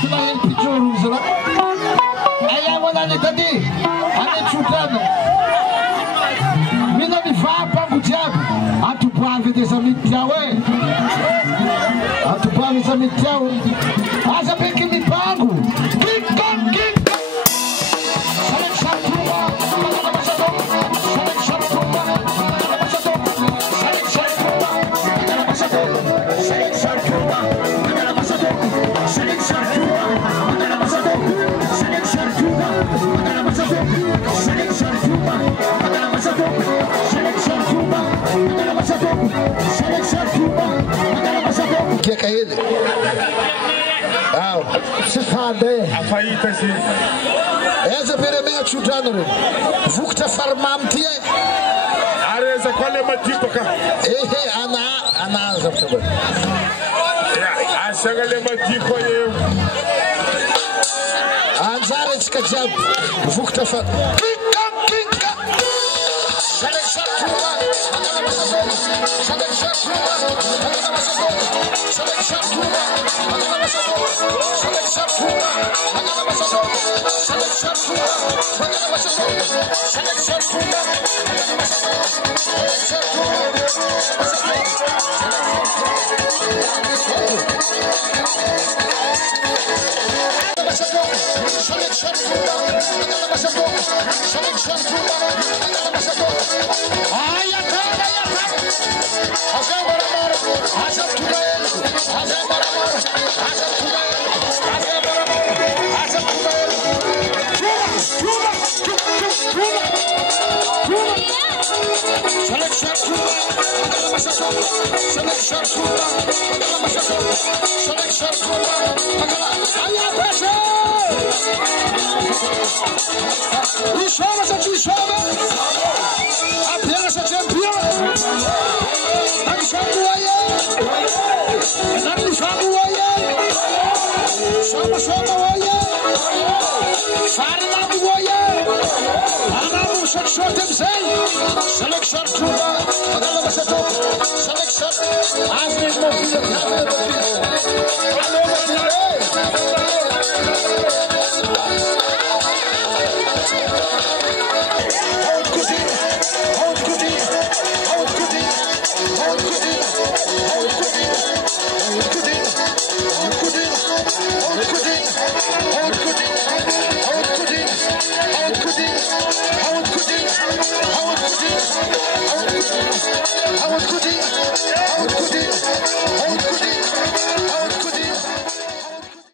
tulayen pichuru zura. Aya wana ni tadi. Ane chutana. Mina vifaa pangu jabu. Atupavi desa mitiawe. Atupavi desa mitiawe. Asa peki mipangu. Kieka ele. Au, se sabe. Afaita sim. Essa peremea chutando. Vukta farmamtie. Areza qual é a matipa? Ana zaptaba. Achaga le matipa eu. Anzare skajab. Vukta far. Kinka. Selek shartuba. Selek shartuba. Selek shartuba. Selek shartuba. Selek shartuba. Selek shartuba. Selection